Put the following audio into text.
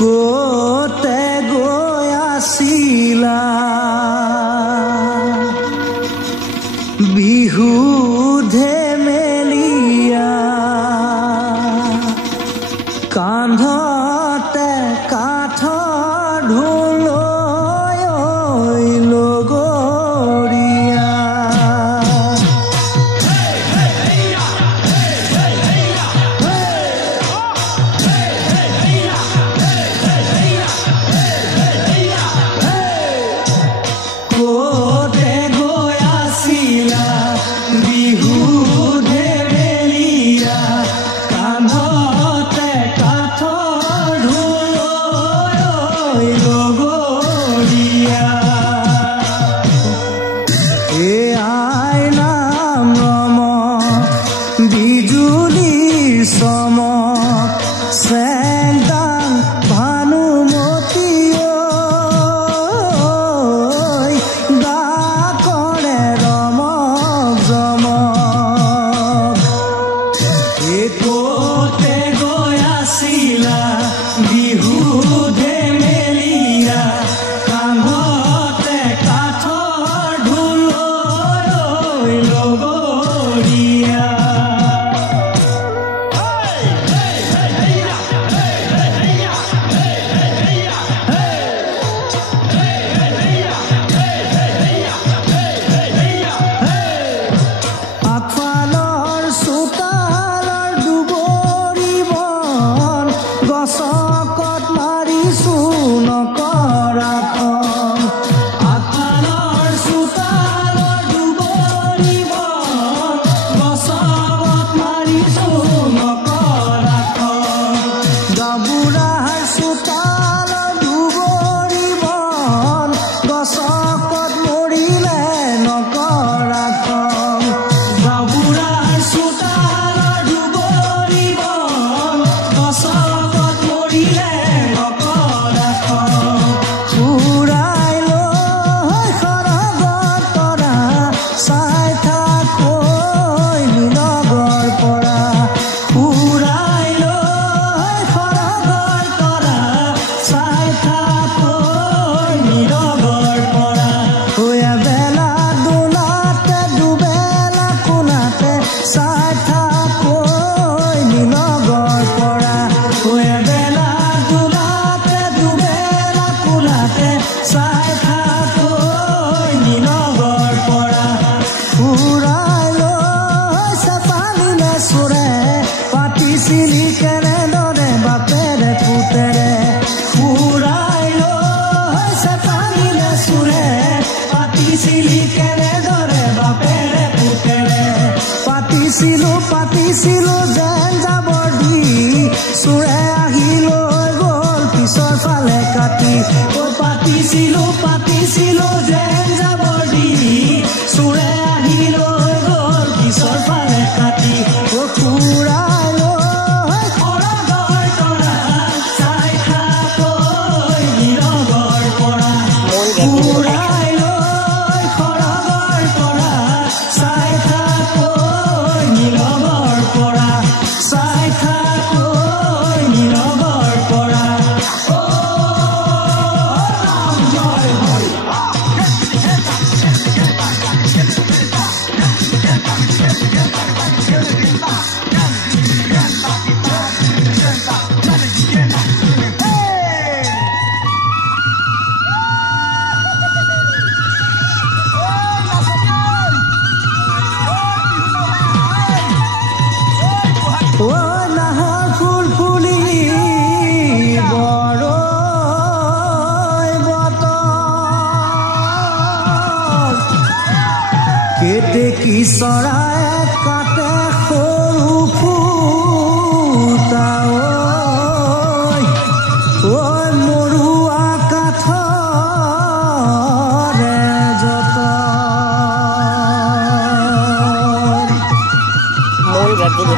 কোতে গৈ আছিলা বিহু ধেমেলিয়া কান্ধতে কাঠৰ ঢোল লগৰীয়া কোতে গৈ আছিলা বিহু ধেমেলিয়া কান্ধতে কাঠৰ ঢোল লগৰীয়া এ আই নাম ৰমক বিজুলীৰ চমক চেংদাং ভানুমতী গা কৰে ৰমক জমক এ কোতে গৈ আছিলা বিহু ধেমেলিয়া কান্ধতে কাঠৰ ঢোল লগৰীয়া আগফালৰ চোতালৰ দুবৰি বন গছকত মাৰিছো নকৰা খন আগফালৰ চোতালৰ দুবৰি বন গছকত মাৰিছো নকৰা খন গাঁওবুঢ়াৰ চোতালৰ দুবৰি বন গছকত মৰিলে নকৰা খন গাঁওবুঢ়াৰ চোতালৰ দুবৰি বন গছকত মৰিলে নকৰা খন ফুৰাই লৈ সৰগৰ তৰা চাই থাকৈ নীলগৰ পৰা ফুৰাই লৈ সৰগৰ তৰা চাই থাকৈ নীলগৰ পৰা বেলা দোলাতে দুবেলা কোনাতে চাই থাকৈ নীলগৰ পৰা বেলা দোলাতে দুবেলা কোনাতে চাই থাকৈ নীলগৰ পৰা ফুৰাই লৈ চেপালিলে চোৰে পাতিছিলি কেনেদৰে বাপেৰে পুতেৰে ফুৰাই লৈ চেপালিলে চোৰে পাতিছিলি কেনেদৰে বাপেৰে পুতেৰে পাতিছিলো যেন যাবৰ দি চোৰে আহি লৈ গ'ল পিছৰ ফালে কাটি পাতিছিলো যেন যাবৰ দি চোৰে আহি লৈ গ'ল পিছৰ ফালে কাটি ফুৰাই লৈ সৰগৰ তৰা চাই থাকৈ নীলগৰ পৰা ফুৰাই লৈ সৰগৰ তৰা চাই থাকৈ নীলগৰ পৰা চাই থাকৈ নীলগৰ পৰা ৰাম জয় হৰি নাহৰ ফুল ফুলি বৰৈ বতৰ কেতেকী চৰাই কাটে সৰু ফুটা মৰুৱা কাঠৰে যতন